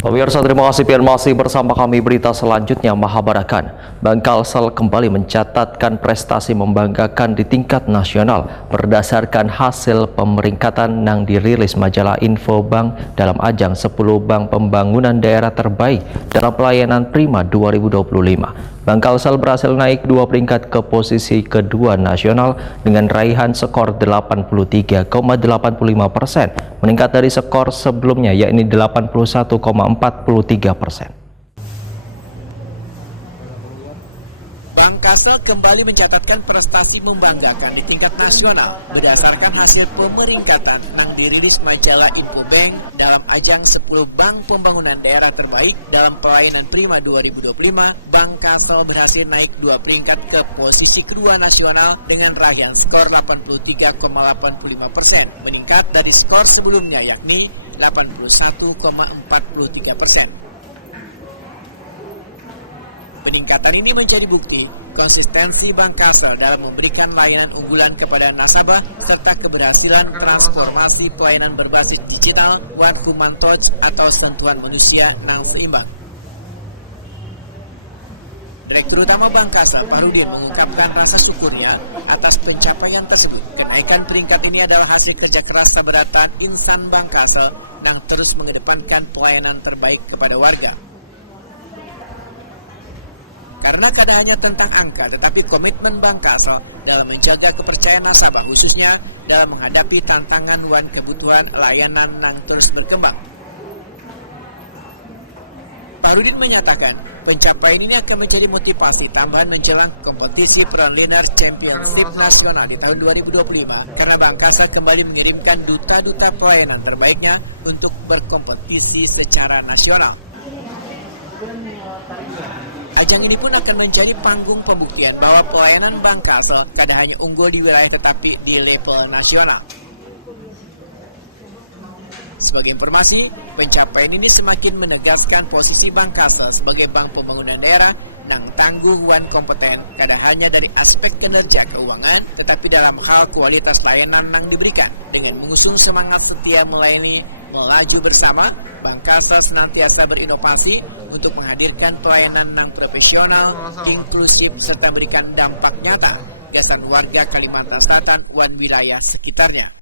Pemirsa, terima kasih dan masih bersama kami. Berita selanjutnya, Mahabarakan. Bank Kalsel kembali mencatatkan prestasi membanggakan di tingkat nasional berdasarkan hasil pemeringkatan yang dirilis majalah Infobank dalam ajang 10 bank pembangunan daerah terbaik dalam pelayanan prima 2025. Bank Kalsel berhasil naik 2 peringkat ke posisi kedua nasional dengan raihan skor 83,85%, meningkat dari skor sebelumnya yakni 81,43%. Bank Kalsel kembali mencatatkan prestasi membanggakan di tingkat nasional berdasarkan hasil pemeringkatan yang dirilis majalah Infobank dalam ajang 10 bank pembangunan daerah terbaik dalam pelayanan prima 2025. Bank Kalsel berhasil naik 2 peringkat ke posisi kedua nasional dengan raihan skor 83,85%, meningkat dari skor sebelumnya yakni 81,43%. Peningkatan ini menjadi bukti konsistensi Bank Kalsel dalam memberikan layanan unggulan kepada nasabah serta keberhasilan transformasi pelayanan berbasis digital One Human Touch atau sentuhan manusia yang seimbang. Direktur Utama Bank Kalsel, Farudin, mengungkapkan rasa syukurnya atas pencapaian tersebut. Kenaikan peringkat ini adalah hasil kerja keras saberatan insan Bank Kalsel yang terus mengedepankan pelayanan terbaik kepada warga. Karena tidak hanya tentang angka, tetapi komitmen Bank Kalsel dalam menjaga kepercayaan nasabah, khususnya dalam menghadapi tantangan dan kebutuhan layanan yang terus berkembang. Farudin menyatakan, pencapaian ini akan menjadi motivasi tambahan menjelang kompetisi Frontliner Championship Nasional di tahun 2025, karena Bank Kalsel kembali mengirimkan duta-duta pelayanan terbaiknya untuk berkompetisi secara nasional. Ajang ini pun akan menjadi panggung pembuktian bahwa pelayanan Bank Kalsel tidak hanya unggul di wilayah tetapi di level nasional. Sebagai informasi, pencapaian ini semakin menegaskan posisi Bank Kalsel sebagai bank pembangunan daerah yang tangguh dan kompeten tidak hanya dari aspek kinerja keuangan tetapi dalam hal kualitas layanan yang diberikan. Dengan mengusung semangat setia melayani melaju bersama, Bank Kalsel senantiasa berinovasi untuk menghadirkan pelayanan yang profesional, inklusif, serta memberikan dampak nyata dasar warga Kalimantan Selatan dan wilayah sekitarnya.